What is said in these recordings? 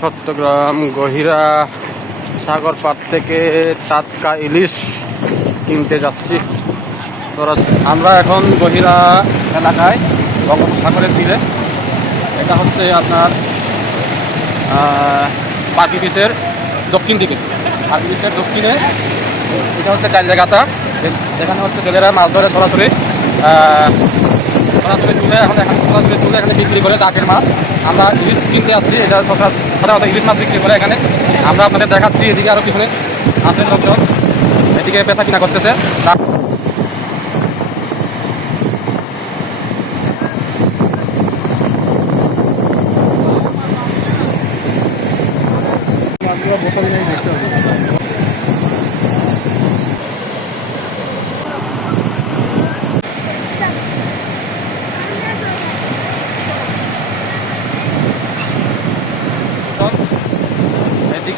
চট্টগ্রাম গহিরা সাগর পাড় থেকে টাটকা ইলিশ কিনতে যাচ্ছি। আমরা এখন গহিরা এলাকায় বঙ্গোপসাগরের তীরে। এটা হচ্ছে আপনার পার্টি বিচের দক্ষিণ দিকে। পার্টি বিচের দক্ষিণে, এটা হচ্ছে জায়গাটা এখানে হচ্ছে জেলেরা মাছ ধরে সরাসরি সরাসরি তুলে এখন এখানে সরাসরি তুলে এখানে বিক্রি করে ডাকের মাছ আমরা ইলিশ কিনতে আসছি এটা সাধারণত ইলিশ মাছ বিক্রি করে এখানে আমরা আপনাদের দেখাচ্ছি এদিকে আরও পিছনে আছে লোকজন এদিকে পেশা কিনা করতেছে তা-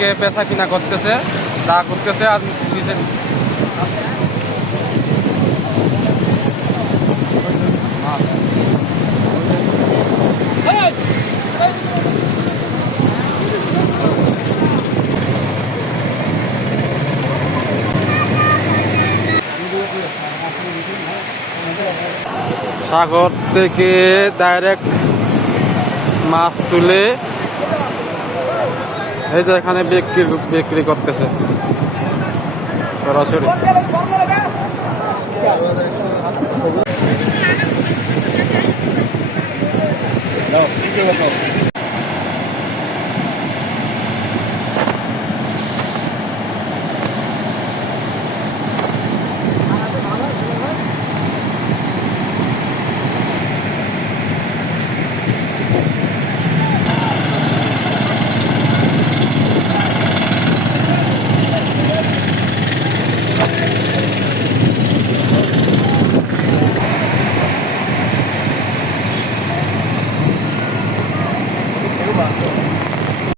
এদিকে পেশা কিনা করতেছে চা করতেছে আর সাগর থেকে ডাইরেক্ট মাছ তুলে এই যে এখানে বিক্রি বিক্রি করতেছে। সরাসরি।